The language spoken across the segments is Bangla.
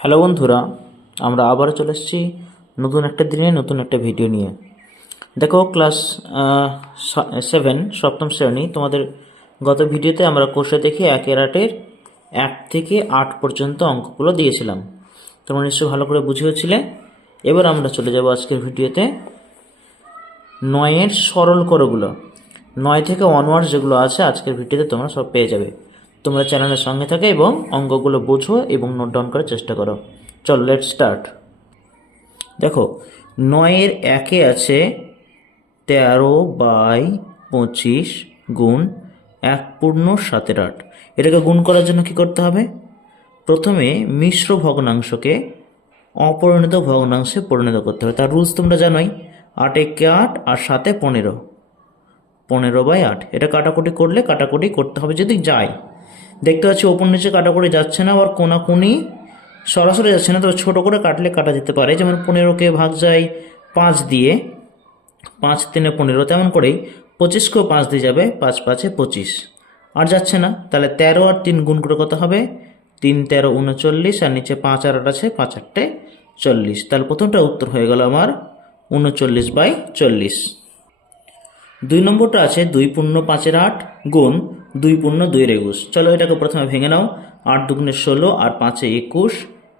হ্যালো বন্ধুরা, আমরা আবারও চলে এসেছি নতুন একটা দিনে, নতুন একটা ভিডিও নিয়ে। দেখো, ক্লাস সেভেন সপ্তম শ্রেণি, তোমাদের গত ভিডিওতে আমরা কোষে দেখে একের আটের এক থেকে আট পর্যন্ত অঙ্কগুলো দিয়েছিলাম। তোমরা নিশ্চয়ই ভালো করে বুঝিয়েছিলে এবার আমরা চলে যাব আজকের ভিডিওতে নয়ের সরল করগুলো নয় থেকে অনওয়ার্ডস যেগুলো আছে, আজকের ভিডিওতে তোমরা সব পেয়ে যাবে। তোমরা চ্যানেলের সঙ্গে থাকে এবং অঙ্কগুলো বোঝো এবং নোট ডাউন করার চেষ্টা করো। চল লেট স্টার্ট দেখো, নয়ের একে আছে তেরো বাই পঁচিশ গুণ এক পূর্ণ সাতের আট। এটাকে গুণ করার জন্য কি করতে হবে? প্রথমে মিশ্র ভগ্নাংশকে অপরিণত ভগ্নাংশে পরিণত করতে হবে। তার রুলস তোমরা জানোই। আট একে আট আর সাতে পনেরো। পনেরো বাই আট। এটা কাটাকুটি করলে কাটাকুটি করতে হবে যদি যায়। দেখতে পাচ্ছি ওপর নিচে কাটাকুটি যাচ্ছে না, আবার কোনাকুনি সরাসরি যাচ্ছে না, তবে ছোটো করে কাটলে কাটা যেতে পারে। যেমন পনেরোকে ভাগ যায় পাঁচ দিয়ে, পাঁচ তিনে পনেরো, তেমন করেই পঁচিশকেও পাঁচ দিয়ে যাবে, পাঁচ পাঁচে পঁচিশ। আর যাচ্ছে না, তাহলে তেরো আর তিন গুণ করে কত হবে? তিন, তেরো, উনচল্লিশ, আর নিচে পাঁচ আর আট আছে, পাঁচ আটটে চল্লিশ। তাহলে প্রথমটা উত্তর হয়ে গেল আমার, উনচল্লিশ বাই চল্লিশ। দুই নম্বরটা আছে দুই পূর্ণ পাঁচের আট গুণ দুই পূর্ণ দুইয়ের একুশ। চলো এটাকে প্রথমে ভেঙে নাও। আট দুগুণে ষোলো, আর পাঁচে একুশ।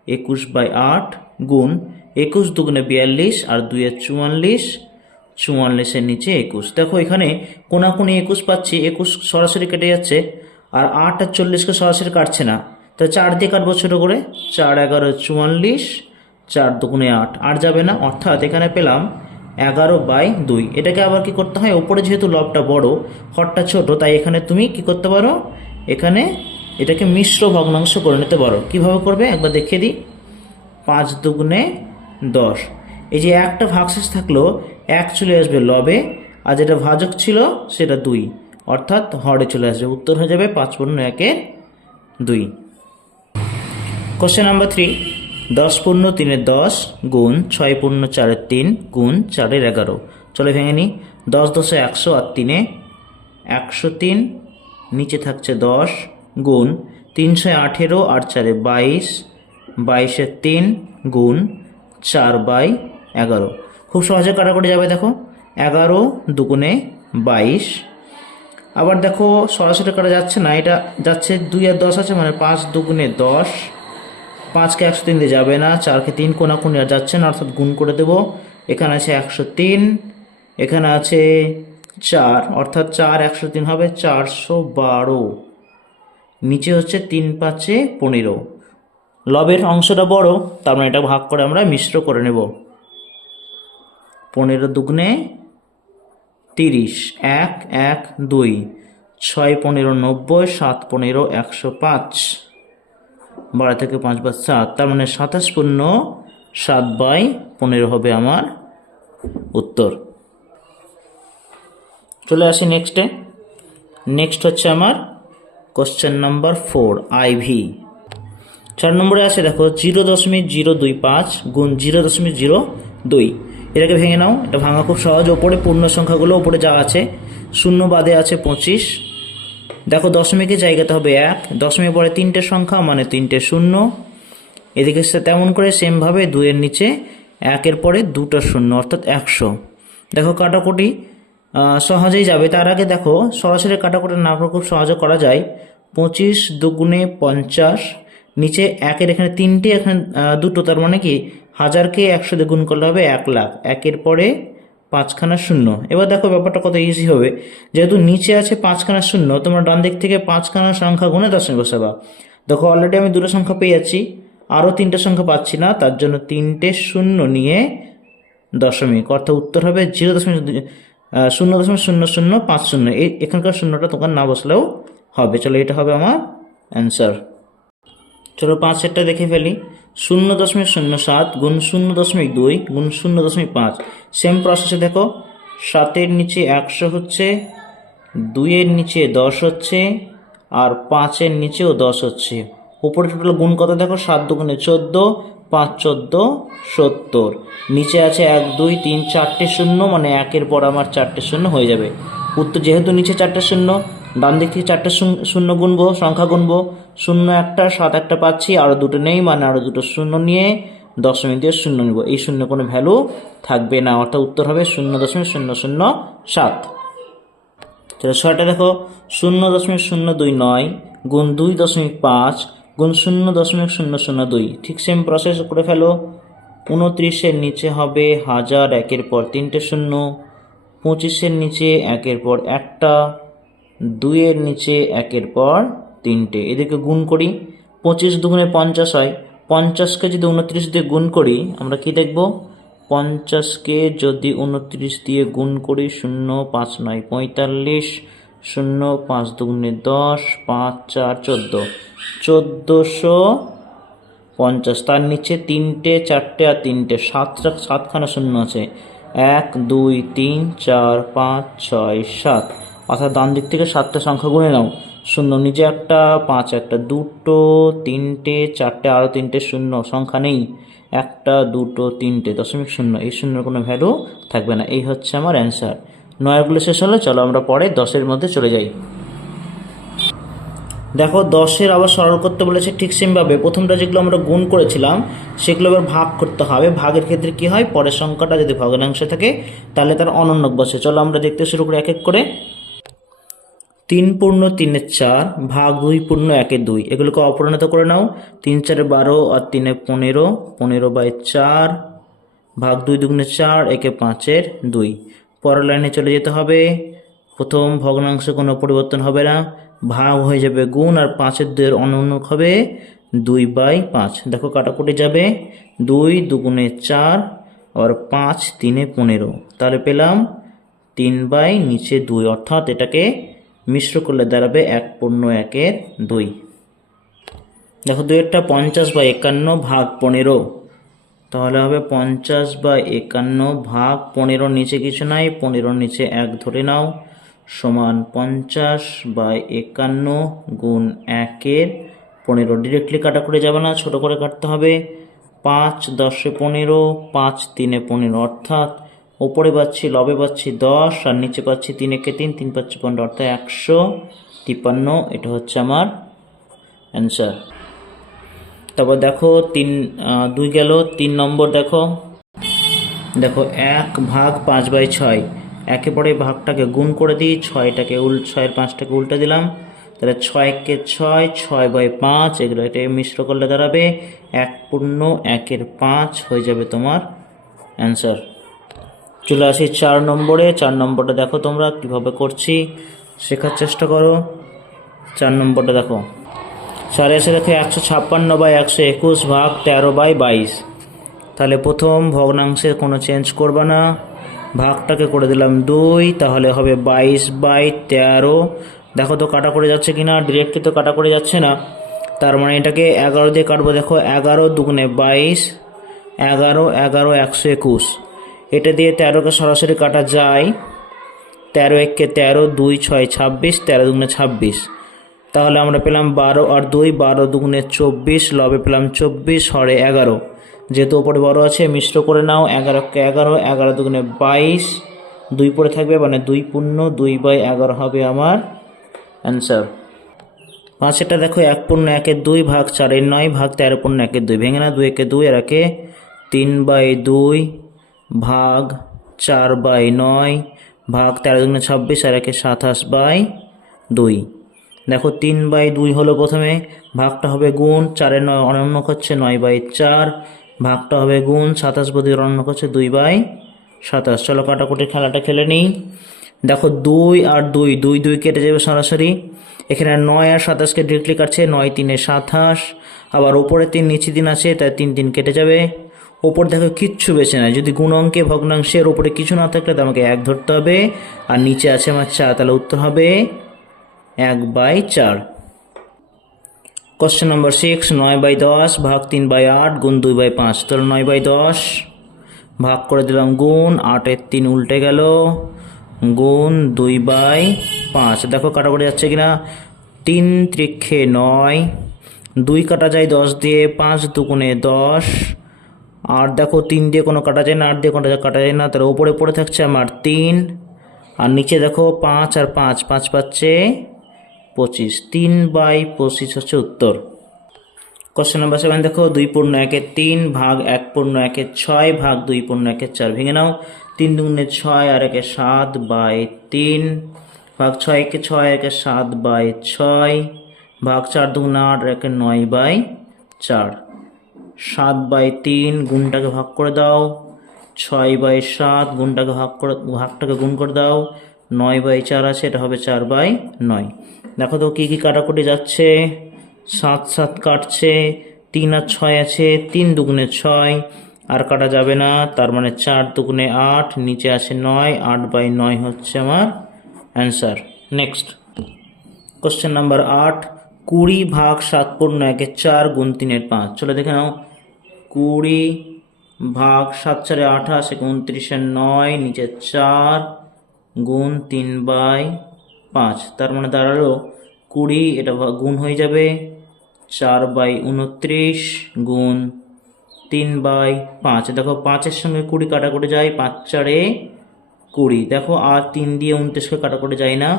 একুশ বাই আট গুণ একুশ দুগুণে বিয়াল্লিশ, আর দুইয়ে চুয়াল্লিশ। চুয়াল্লিশের নিচে একুশ। দেখো এখানে কোনাকুনি একুশ পাচ্ছি, একুশ সরাসরি কেটে যাচ্ছে, আর আট আর চল্লিশকে সরাসরি কাটছে না। তো চার দিয়ে কাটবো ছোটো করে। চার, এগারো, চুয়াল্লিশ, চার দুগুণে আট। আর যাবে না। অর্থাৎ এখানে পেলাম এগারো বাই দুই। এটাকে আবার কি করতে হয়? ওপরে যেহেতু লবটা বড়, হরটা ছোট, তাই এখানে তুমি কি করতে পারো? এখানে এটাকে মিশ্র ভগ্নাংশ করে নিতে পারো। কীভাবে করবে? একবার দেখিয়ে দিই। পাঁচ দুগুণে দশ। এই যে একটা ভাগশেষ থাকল, এক চলে আসবে লবে, আর যেটা ভাজক ছিল সেটা দুই। অর্থাৎ হরে চলে আসবে। উত্তর হয়ে যাবে পাঁচ পূর্ণ একের দুই। কোশ্চেন নাম্বার থ্রি দশ পূর্ণ তিনের দশ গুণ ছয় পূর্ণ চারের তিন গুণ চারের এগারো। চলে ভেঙে নিই দশ দশে একশো আর তিনে একশো তিন, নিচে থাকছে দশ গুণ তিনশো আঠেরো আর চারে বাইশ বাইশের তিন গুণ চার বাই এগারো। খুব সহজে কাটাকুটি যাবে দেখো। এগারো দুগুণে বাইশ। আবার দেখো সরাসরি কাটা যাচ্ছে না, এটা যাচ্ছে দুই আর দশ আছে মানে পাঁচ দুগুণে দশ। পাঁচকে একশো তিন দিয়ে যাবে না, চারকে তিন কোনা কোনি আর যাচ্ছে না অর্থাৎ গুণ করে দেব। এখানে আছে একশো তিন, এখানে আছে চার, অর্থাৎ চার একশো তিন হবে চারশো বারো। নিচে হচ্ছে তিন পাঁচে পনেরো। লবের অংশটা বড়, তার মানে এটা ভাগ করে আমরা মিশ্র করে নেব। পনেরো দুগুণে তিরিশ, এক এক, দুই, ছয়, পনেরো, নব্বই, সাত, পনেরো, একশো পাঁচ। বারো থেকে পাঁচ বা সাত, তার মানে সাতাশ পূর্ণ সাত বাই পনেরো হবে আমার উত্তর। চলে আসি নেক্সটে নেক্সট হচ্ছে আমার কোশ্চেন নাম্বার ফোর আইভি চার নম্বরে আছে, দেখো জিরো দশমিক জিরো দুই পাঁচ গুণ জিরো দশমিক জিরো দুই। এটাকে ভেঙে নাও, এটা ভাঙা খুব সহজ। ওপরে পূর্ণ সংখ্যাগুলো, ওপরে যা আছে, শূন্য বাদে আছে পঁচিশ। দেখো দশমিকের জায়গাতে হবে এক, দশমিক পরে তিনটে সংখ্যা মানে তিনটে শূন্য। এদিকে তেমন করে সেমভাবে দুইয়ের নিচে একের পরে দুটো শূন্য, অর্থাৎ একশো। দেখো কাটাকুটি সহজেই যাবে। তার আগে দেখো, সরাসরি কাটাকুটি না খুব সহজে করা যায়। পঁচিশ দুগুণে পঞ্চাশ, নিচে একের এখানে তিনটে, এখানে দুটো, তার মানে কি, হাজারকে একশো দিয়ে করলে হবে এক লাখ। একের পরে পাঁচখানা শূন্য। এবার দেখো ব্যাপারটা কত ইজি হবে। যেহেতু নিচে আছে পাঁচখানা শূন্য, তোমরা ডান দিক থেকে পাঁচখানা সংখ্যা গুণে দশমিক বসাবা দেখো অলরেডি আমি দুটো সংখ্যা পেয়ে যাচ্ছি আরও তিনটে সংখ্যা পাচ্ছি না, তার জন্য তিনটে শূন্য নিয়ে দশমিক, অর্থাৎ উত্তর হবে জিরো দশমিক শূন্য দশমিক শূন্য শূন্য পাঁচ শূন্য। এই এখানকার শূন্যটা তোমার না বসলেও হবে। চলো এটা হবে আমার অ্যান্সার চলো পাঁচ সেটটা দেখে ফেলি। শূন্য দশমিক শূন্য সাত গুণ শূন্য দশমিক দুই গুণ শূন্য দশমিক পাঁচ। সেম প্রসেসে দেখো, সাতের নিচে একশো হচ্ছে, দুইয়ের নিচে দশ হচ্ছে, আর পাঁচের নিচেও দশ হচ্ছে। উপরে টোটাল গুণ কত দেখো? সাত দুগুণে চোদ্দ, পাঁচ চোদ্দ, সত্তর। নিচে আছে এক, দুই, তিন, চারটে শূন্য মানে একের পর আমার চারটে শূন্য হয়ে যাবে। উত্তর যেহেতু নিচে চারটে শূন্য ডান দিক থেকে চারটে শূন্য- গুনবো, সংখ্যা গুনবো। শূন্য একটা, সাত একটা পাচ্ছি আরও দুটো নেই মানে আরও দুটো শূন্য নিয়ে দশমিক দিয়ে শূন্য নিব। এই শূন্য কোনো ভ্যালু থাকবে না, অর্থাৎ উত্তর হবে শূন্য দশমিক শূন্য শূন্য সাত। তাহলে ছয়টা দেখো, শূন্য দশমিক শূন্য দুই নয়, গুণ দুই দশমিক পাঁচ, গুণ শূন্য দশমিক শূন্য শূন্য দুই। ঠিক সেম প্রসেস করে ফেলো। উনত্রিশের নিচে হবে হাজার, একের পর তিনটে শূন্য, পঁচিশের নিচে একের পর একটা দুইয়ের নিচে একের পর তিনটে। এদেরকে গুণ করি, পঁচিশ দুগুণে পঞ্চাশ হয়। পঞ্চাশকে যদি উনত্রিশ দিয়ে গুণ করি, আমরা কি দেখব? পঞ্চাশকে যদি উনত্রিশ দিয়ে গুণ করি, শূন্য পাঁচ নয়, পঁয়তাল্লিশ, শূন্য পাঁচ দুগুণে দশ, পাঁচ চার, চোদ্দ। চোদ্দোশো পঞ্চাশ, তার নিচে তিনটে, চারটে আর তিনটে। সাতটা সাতখানা শূন্য আছে। এক, দুই, তিন, চার, পাঁচ, ছয়, সাত। অর্থাৎ ডান দিক থেকে সাতটা সংখ্যা গুনে নাও। শূন্য, নিচে একটা, পাঁচ একটা, দুটো, তিনটে, চারটে আরও তিনটে, শূন্য, সংখ্যা নেই। একটা, দুটো, তিনটে, দশমিক শূন্য, এই শূন্যর কোনো ভ্যালু থাকবে না। এই হচ্ছে আমার অ্যান্সার নয়গুলো শেষ হলে চলো আমরা পরে দশের মধ্যে চলে যাই। দেখো, দশের আবার সরল করতে বলেছে ঠিক সেমভাবে প্রথমটা যেগুলো আমরা গুণ করেছিলাম, সেগুলো এবার ভাগ করতে হবে। ভাগের ক্ষেত্রে কি হয়? পরের সংখ্যাটা যদি ভগ্নাংশে থাকে, তাহলে তার অনন্যক বসে। চলো আমরা দেখতে শুরু করি এক এক করে। তিন পূর্ণ তিনের চার, ভাগ দুই পূর্ণ একের দুই। এগুলোকে অপরিণত করে নাও। তিন চারে বারো আর তিনে পনেরো পনেরো বাই চার, ভাগ দুই দুগুণে চার, একে পাঁচের দুই। পরের লাইনে চলে যেতে হবে। প্রথম ভগ্নাংশে কোনো পরিবর্তন হবে না। ভাগ হয়ে যাবে গুণ আর পাঁচের দুইয়ের অনন্য হবে দুই বাই পাঁচ। দেখো কাটাকুটি যাবে। দুই দুগুণে চার আর পাঁচ তিনে পনেরো। তাহলে পেলাম তিন বাই নিচে দুই। অর্থাৎ এটাকে মিশ্র করলে দাঁড়াবে এক পূর্ণ একের দুই। দেখো দুইয়েরটা পঞ্চাশ বা একান্ন ভাগ পনেরো। তাহলে হবে পঞ্চাশ বা একান্ন ভাগ পনেরোর নিচে কিছু নাই, পনেরোর নিচে এক ধরে নাও, সমান পঞ্চাশ বা একান্ন গুণ একের পনেরো। ডিরেক্টলি কাটা করে যাবে না, ছোট করে কাটতে হবে। পাঁচ দশে পনেরো, পাঁচ তিনে পনেরো। অর্থাৎ ওপরে পাচ্ছি, লবে পাচ্ছি দশ, আর নিচে পাচ্ছি তিন একে তিন তিন পাচ্ছি পনেরো, অর্থাৎ একশো তিপ্পান্ন। এটা হচ্ছে আমার অ্যান্সার তারপর দেখো তিন দুই গেল, তিন নম্বর দেখো। দেখো এক ভাগ পাঁচ বাই ছয়। একেবারে ভাগটাকে গুণ করে দিই, ছয়টাকে উল, ছয়ের পাঁচটাকে উল্টে দিলাম। তাহলে ছয়কে ছয় ছয় বাই পাঁচ, এগুলো এটা মিশ্র করলে দাঁড়াবে। এক পূর্ণ, একের পাঁচ হয়ে যাবে তোমার অ্যান্সার চলে আসি চার নম্বরে। চার নম্বরটা দেখো তোমরা, কীভাবে করছি, শেখার চেষ্টা করো। চার নম্বরটা দেখো। চারে এসে দেখো একশো ছাপ্পান্ন বাই একশো একুশ ভাগ তেরো বাই বাইশ। তাহলে প্রথম ভগ্নাংশে কোনো চেঞ্জ করবে না। ভাগটাকে করে দিলাম দুই, তাহলে হবে বাইশ বাই তেরো। দেখো তো কাটা করে যাচ্ছে কি না ডিরেক্টলি তো কাটা করে যাচ্ছে না। তার মানে এটাকে এগারো দিয়ে কাটবো, দেখো এগারো দুগুণে বাইশ, এগারো এগারো, একশো একুশ। এটা দিয়ে তেরোকে সরাসরি কাটা যায় তেরো একে তেরো, দুই, ছয়, ছাব্বিশ, তেরো দুগুণে ছাব্বিশ। তাহলে আমরা পেলাম বারো আর দুই, বারো দুগুণে চব্বিশ, লবে পেলাম চব্বিশ, হরে এগারো। যেহেতু ওপরে বড় আছে, মিশ্র করে নাও এগারোকে এগারো এগারো দুগুণে বাইশ। দুই পরে থাকবে মানে দুই পূর্ণ, দুই বাই এগারো হবে আমার অ্যান্সার পাঁচেরটা দেখো, এক পূর্ণ একের দুই ভাগ চারের নয়, ভাগ তেরো পূর্ণ একের দুই। ভেঙে না দুই একে দুই, আর একে তিন বাই দুই ভাগ চার বাই নয়, ভাগ তেরো দুগুণে ছাব্বিশ আর একে সাতাশ বাই দুই। দেখো তিন বাই দুই হলো প্রথমে, ভাগটা হবে গুণ চারের নয় অনন্য হচ্ছে নয় বাই চার, ভাগটা হবে গুণ, সাতাশ বদি অনন্য হচ্ছে দুই বাই সাতাশ। চলো কাটাকুটি খেলাটা খেলে নিই। দেখো দুই আর দুই দুই দুই কেটে যাবে সরাসরি। এখানে নয় আর সাতাশকে ডিরেক্টলি কাটছে, নয় তিনে সাতাশ। আবার ওপরে তিন, নিচে তিন আছে, তাই তিন তিন কেটে যাবে। ওপর দেখো কিচ্ছু বেছে নাই। যদি গুণ অঙ্কে ভগ্নাংশের ওপরে কিছু না থাকলে তো আমাকে এক ধরতে হবে। আর নিচে আছে আমার চার, তাহলে উত্তর হবে এক বাই চার। কোশ্চেন নম্বর সিক্স নয় বাই দশ ভাগ তিন বাই আট গুণ দুই বাই পাঁচ, তাহলে নয় বাই দশ ভাগ করে দিলাম গুণ আটের তিন উল্টে গেল গুণ দুই বাই পাঁচ। দেখো কাটাকুটি যাচ্ছে কিনা? তিন ত্রিক্ষে নয়, দুই কাটা যায় দশ দিয়ে পাঁচ দুগুণে দশ আর দেখো তিন দিয়ে কোনো কাটা যায় না, আট দিয়ে কোনো কাটা যায় না তার ওপরে পড়ে থাকছে আমার তিন, আর নিচে দেখো পাঁচ আর পাঁচ পাঁচ পাচ্ছে পঁচিশ, তিন বাই পঁচিশ হচ্ছে উত্তর। কোশ্চেন নাম্বার সেভেন দেখো দুই পূর্ণ একের তিন ভাগ এক পূর্ণ একের ছয় ভাগ দুই পূর্ণ একের চার, ভেঙে নাও। তিন দুগুণে ছয় আর একে সাত বাই তিন, ভাগ ছয় একে ছয় একে সাত বাই ছয়, ভাগ চার দুগুণে আট একে নয় বাই চার। সাত বাই তিন গুণটাকে ভাগ করে দাও, ছয় বাই সাত গুণটাকে ভাগ করে, ভাগটাকে গুণ করে দাও, নয় বাই চার আছে, এটা হবে চার বাই নয়। দেখো তো কী কী কাটাকুটি যাচ্ছে, সাত সাত কাটছে, তিন আর ছয় আছে, তিন দুগুণে ছয়, আর কাটা যাবে না, তার মানে চার দুগুণে আট, নিচে আছে নয়, আট বাই নয় হচ্ছে আমার অ্যান্সার। নেক্সট। কোশ্চেন নাম্বার আট, কুড়ি ভাগ সাত পূর্ণ একের চার গুণ তিনের পাঁচ। চলো দেখে নাও। কুড়ি ভাগ সাত চারে আঠাশ, এক উনত্রিশের নয়, নিচে চার, গুণ তিন বাই পাঁচ। তার মানে দাঁড়াল কুড়ি, এটা গুণ হয়ে যাবে চার বাই উনত্রিশ, গুণ তিন বাই পাঁচ। দেখো পাঁচের সঙ্গে কুড়ি কাটাকুটি যায়, পাঁচ চারে কুড়ি। দেখো আর তিন দিয়ে উনত্রিশকে কাটাকুটি যায় না।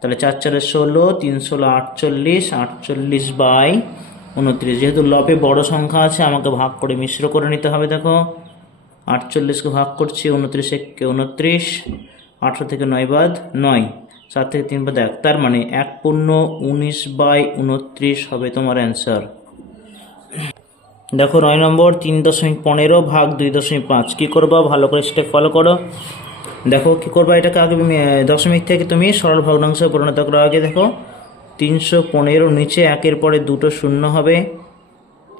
তাহলে চার চারে ষোলো, তিন ষোলো আটচল্লিশ আটচল্লিশ বাই উনত্রিশ। যেহেতু লবে বড় সংখ্যা আছে, আমাকে ভাগ করে মিশ্র করে নিতে হবে, দেখো। আটচল্লিশকে ভাগ করছি, উনত্রিশ এককে উনত্রিশ। আঠারো থেকে নয় বাদ নয়। সাত থেকে তিন বাদ এক। তার মানে এক পূর্ণ উনিশ বাই উনত্রিশ হবে তোমার অ্যান্সার। দেখো, নয় নম্বর, তিন দশমিক পনেরো ভাগ দুই দশমিক পাঁচ। কী করবা? ভালো করে স্টেপ ফলো করো। দেখো, কী করবা? এটাকে আগে দশমিক থেকে তুমি সরল ভগ্নাংশে পরিণত করার আগে দেখো তিনশো পনেরো নিচে একের পরে দুটো শূন্য হবে।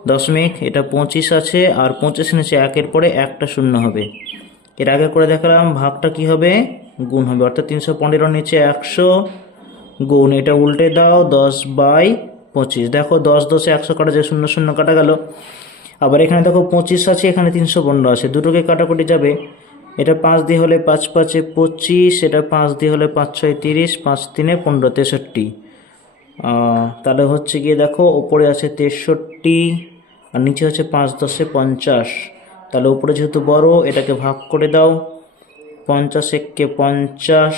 দশমিক এটা পঁচিশ আছে, আর পঁচিশ নিচে একের পরে একটা শূন্য হবে। এর আগে করে দেখালাম ভাগটা কি হবে? গুণ হবে, অর্থাৎ তিনশো পনেরো নিচে একশো গুণ, এটা উল্টে দাও দশ বাই পঁচিশ। দেখো দশ দশে একশো কাটা যায় শূন্য শূন্য কাটা গেল। আবার এখানে দেখো পঁচিশ আছে, এখানে তিনশো পনেরো আছে। দুটোকে কাটাকুটি যাবে। এটা পাঁচ দিয়ে হলে পাঁচ, পাঁচে পঁচিশ, এটা পাঁচ দিয়ে হলে পাঁচ, ছয়, তিরিশ, পাঁচ, তিনে পনেরো, তেষট্টি। তাহলে হচ্ছে গিয়ে দেখো ওপরে আছে তেষট্টি, আর নিচে হচ্ছে পাঁচ দশে পঞ্চাশ। তাহলে উপরে যেহেতু বড়, এটাকে ভাগ করে দাও। পঞ্চাশ এককে পঞ্চাশ,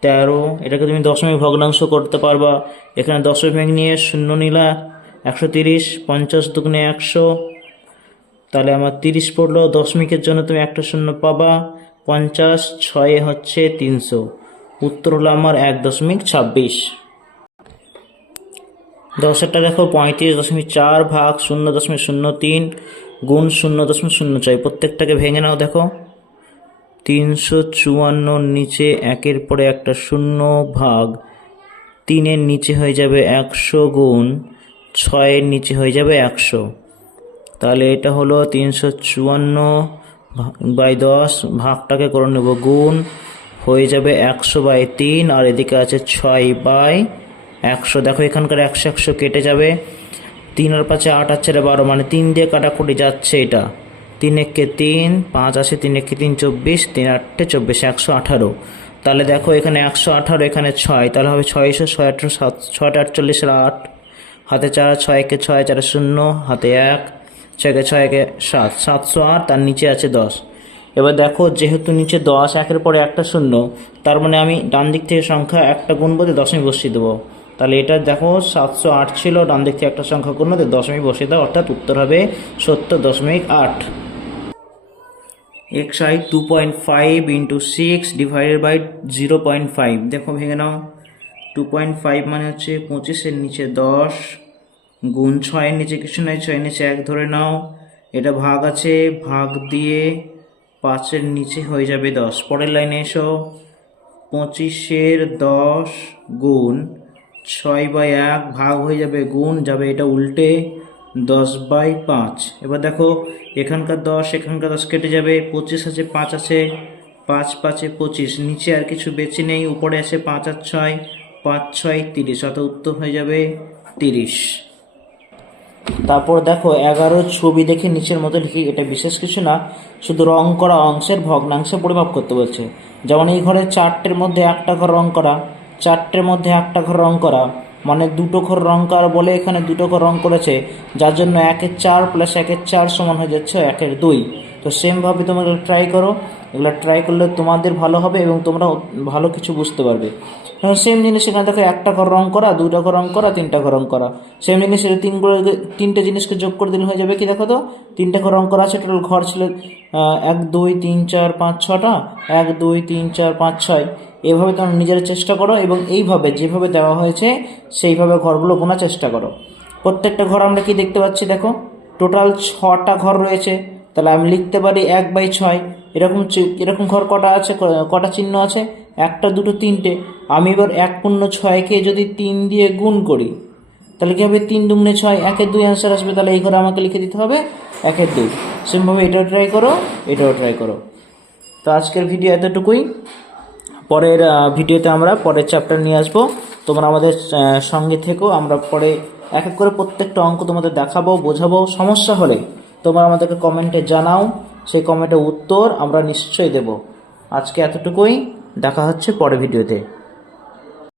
তেরো। এটাকে তুমি দশমিক ভগ্নাংশ করতে পারবা। এখানে দশমিক নিয়ে শূন্য নিলা একশো তিরিশ, পঞ্চাশ দুগুণে একশো। তাহলে আমার তিরিশ পড়ল, দশমিকের জন্য তুমি একটা শূন্য পাবা। পঞ্চাশ ছয়ে হচ্ছে তিনশো। উত্তর হলো আমার এক দশমিক ছাব্বিশ। দশেরটা দেখো, পঁয়ত্রিশ দশমিক চার ভাগ শূন্য দশমিক শূন্য তিন গুণ শূন্য দশমিক শূন্য ছয় প্রত্যেকটাকে ভেঙে নাও, দেখো। তিনশো চুয়ান্নর নিচে একের পরে একটা শূন্য ভাগ তিনের নিচে হয়ে যাবে একশো গুণ ছয়ের নিচে হয়ে যাবে একশো। তাহলে এটা হলো তিনশো চুয়ান্ন বাই দশ ভাগটাকে করে নেব গুণ, হয়ে যাবে একশো বাই তিন, আর এদিকে আছে ছয় বাই একশো, দেখো এখানকার একশো একশো কেটে যাবে। তিন আর পাঁচে আট আর চারে বারো মানে তিন দিয়ে কাটাকুটি যাচ্ছে এটা। তিন একে তিন, পাঁচ আছে তিন একে তিন, চব্বিশ, তিন আটটে চব্বিশ, একশো আঠারো। তাহলে দেখো এখানে একশো আঠারো, এখানে ছয়, তাহলে হবে ছয়শো, ছয় আঠারো সাত, ছয়টা আটচল্লিশের আট। হাতে চার, ছয় একে ছয়, চারে শূন্য, হাতে এক ছয়কে ছয়, একে সাত, সাতশো আট, তার নিচে আছে দশ। এবার দেখো যেহেতু নিচে দশ, একের পরে একটা শূন্য, তার মানে আমি ডান দিক থেকে সংখ্যা একটা গুণ বলতে দশমিক বসিয়ে দেবো। তাহলে এটা দেখো সাতশো আট ছিল ডান থেকে একটা সংখ্যা বলতে দশমিক বসে দাও, অর্থাৎ উত্তর হবে সত্তর দশমিক আট। X i two point five into six divided by zero point five দেখো ভেঙে নাও। টু পয়েন্ট ফাইভ মানে হচ্ছে পঁচিশের নিচে দশ, গুণ ছয়ের নিচে কিছু নয় ছয়ের নিচে এক ধরে নাও। এটা ভাগ আছে, ভাগ দিয়ে পাঁচের নিচে হয়ে যাবে দশ। পরের লাইনে এসো, পঁচিশের দশ গুণ ছয় বাই এক ভাগ হয়ে যাবে গুণ, যাবে এটা উল্টে দশ বাই পাঁচ। এবার দেখো, এখানকার দশ এখানকার দশ কেটে যাবে, পঁচিশ আছে, পাঁচ আছে, পাঁচ, পাঁচে পঁচিশ। নিচে আর কিছু বেছে নেই, উপরে আছে পাঁচ আর ছয়, পাঁচ, ছয়, তিরিশ, অর্থাৎ উত্তর হয়ে যাবে তিরিশ। তারপর দেখো, এগারো ছবি দেখে নিচের মতো লিখি, এটা বিশেষ কিছু না, শুধু রং করা অংশের ভগ্নাংশে পরিমাপ করতে বলছে। যেমন এই ঘরে চারটের মধ্যে একটা ঘর রং করা চারটের মধ্যে একটা ঘর রং করা। মানে দুটো ঘর রং করা বলে এখানে দুটো ঘর রং করেছে। যার জন্য একের চার প্লাস একের চার সমান হয়ে যাচ্ছে একের দুই। তো সেমভাবে তোমরা ট্রাই করো। এগুলো ট্রাই করলে তোমাদের ভালো হবে এবং তোমরা ভালো কিছু বুঝতে পারবে। সেম জিনিস এখানে দেখো, একটা ঘর রং করা, দুইটা ঘর রং করা, তিনটা ঘর রং করা। সেম জিনিস এটা তিন তিনটে জিনিসকে যোগ করে দিলে হয়ে যাবে কি দেখো তো? তিনটা ঘর রং করা আছে টোটাল ঘর ছিল এক, দুই, তিন, চার, পাঁচ, ছটা। এক, দুই, তিন, চার, পাঁচ, ছয়। এভাবে তোমরা নিজেরা চেষ্টা করো এবং এইভাবে যেভাবে দেওয়া হয়েছে, সেইভাবে ঘরগুলো গোনার চেষ্টা করো। প্রত্যেকটা ঘর আমরা কি দেখতে পাচ্ছি দেখো? টোটাল ছটা ঘর রয়েছে। তাহলে আমি লিখতে পারি এক বাই ছয়। এরকম এরকম ঘর কটা আছে? কটা চিহ্ন আছে? একটা, দুটো, তিনটে। আমি এবার এক পূর্ণ ছয়কে যদি তিন দিয়ে গুণ করি, তাহলে কি হবে? তিন দুগুণে ছয়, একের দুই অ্যান্সার আসবে। তাহলে এই ঘরে আমাকে লিখে দিতে হবে একের দুই। সেমভাবে এটাও ট্রাই করো, এটাও ট্রাই করো। তো আজকের ভিডিও এতটুকুই। পরের ভিডিওতে আমরা পরের চ্যাপ্টার নিয়ে আসব। তোমরা আমাদের সঙ্গে থেকো, আমরা পরে এক এক করে প্রত্যেকটা অঙ্ক তোমাদের দেখাবো, বোঝাবো, সমস্যা হলে। তোমরা আমাদেরকে কমেন্টে জানাও, সেই কমেন্টের উত্তর আমরা নিশ্চয়ই দেব। আজকে এতটুকুই, দেখা হচ্ছে পরের ভিডিওতে।